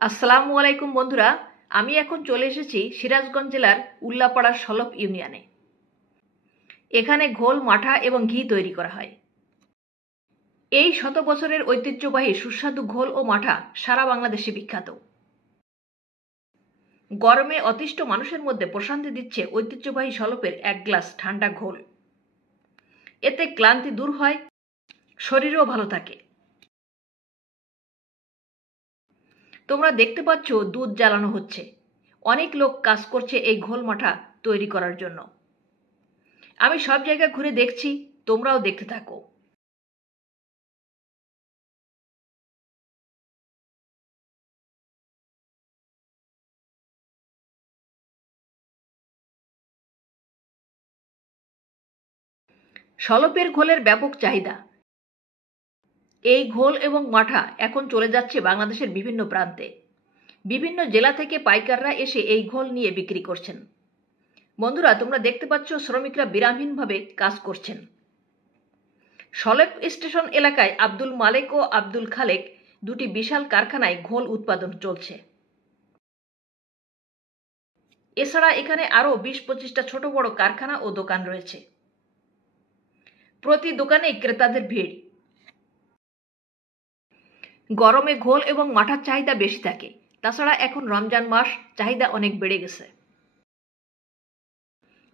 আসসালামু আলাইকুম বন্ধুরা, আমি এখন চলে এসেছি সিরাজগঞ্জ জেলার উল্লাপাড়ার সলপ ইউনিয়নে। এখানে ঘোল, মাঠা এবং ঘি তৈরি করা হয়। এই শত বছরের ঐতিহ্যবাহী সুস্বাদু ঘোল ও মাঠা সারা বাংলাদেশে বিখ্যাত। গরমে অতিষ্ঠ মানুষের মধ্যে প্রশান্তি দিচ্ছে ঐতিহ্যবাহী সলপের এক গ্লাস ঠান্ডা ঘোল। এতে ক্লান্তি দূর হয়, শরীরও ভালো থাকে। তোমরা দেখতে পাচ্ছ দুধ জ্বালানো হচ্ছে। অনেক লোক কাজ করছে এই ঘোল মাঠা তৈরি করার জন্য। আমি সব জায়গা ঘুরে দেখছি, তোমরাও দেখতে থাকো। সলপের ঘোলের ব্যাপক চাহিদা। এই ঘোল এবং মাঠা এখন চলে যাচ্ছে বাংলাদেশের বিভিন্ন প্রান্তে। বিভিন্ন জেলা থেকে পাইকাররা এসে এই ঘোল নিয়ে বিক্রি করছেন। বন্ধুরা, তোমরা দেখতে পাচ্ছ শ্রমিকরা বিরামহীনভাবে কাজ করছেন। সলপ স্টেশন এলাকায় আব্দুল মালেক ও আব্দুল খালেক দুটি বিশাল কারখানায় ঘোল উৎপাদন চলছে। এছাড়া এখানে আরও 20-25টা ছোট বড় কারখানা ও দোকান রয়েছে। প্রতি দোকানেই ক্রেতাদের ভিড়। গরমে ঘোল এবং মাঠার চাহিদা বেশি থাকে। তাছাড়া এখন রমজান মাস, চাহিদা অনেক বেড়ে গেছে।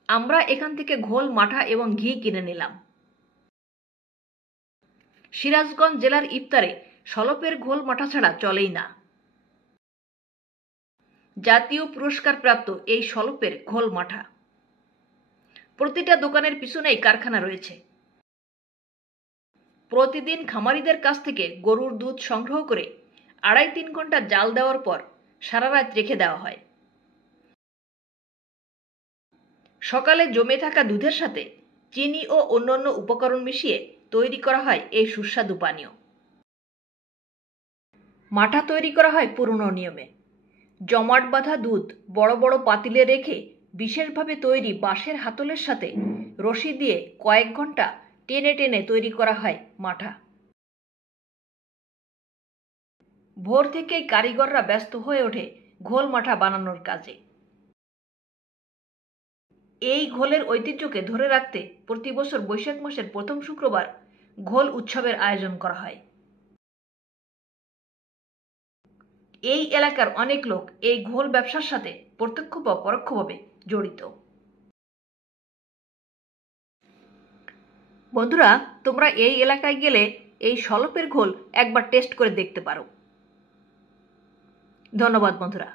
আমরা এখান থেকে ঘোল, মাঠা এবং ঘি কিনে নিলাম। সিরাজগঞ্জ জেলার ইফতারে সলপের ঘোল মাঠা ছাড়া চলেই না। জাতীয় পুরস্কার প্রাপ্ত এই সলপের ঘোল মাঠা। প্রতিটা দোকানের পিছনেই কারখানা রয়েছে। প্রতিদিন খামারিদের কাছ থেকে গরুর দুধ সংগ্রহ করে 2.5-3 ঘন্টা জাল দেওয়ার পর সারা রাত রেখে দেওয়া হয়। সকালে জমে থাকা দুধের সাথে চিনি ও অন্যান্য উপকরণ মিশিয়ে তৈরি করা হয় এই সুস্বাদু পানীয়। মাঠা তৈরি করা হয় পুরনো নিয়মে। জমাট বাঁধা দুধ বড় বড় পাতিলে রেখে বিশেষভাবে তৈরি বাঁশের হাতলের সাথে রশি দিয়ে কয়েক ঘন্টা টেনে টেনে তৈরি করা হয় মাঠা। ভোর থেকেই কারিগররা ব্যস্ত হয়ে ওঠে ঘোল মাঠা বানানোর কাজে। এই ঘোলের ঐতিহ্যকে ধরে রাখতে প্রতি বছর বৈশাখ মাসের প্রথম শুক্রবার ঘোল উৎসবের আয়োজন করা হয়। এই এলাকার অনেক লোক এই ঘোল ব্যবসার সাথে প্রত্যক্ষ বা পরোক্ষভাবে জড়িত। বন্ধুরা, তোমরা এই এলাকায় গেলে এই সলপের ঘোল একবার টেস্ট করে দেখতে পারো। ধন্যবাদ বন্ধুরা।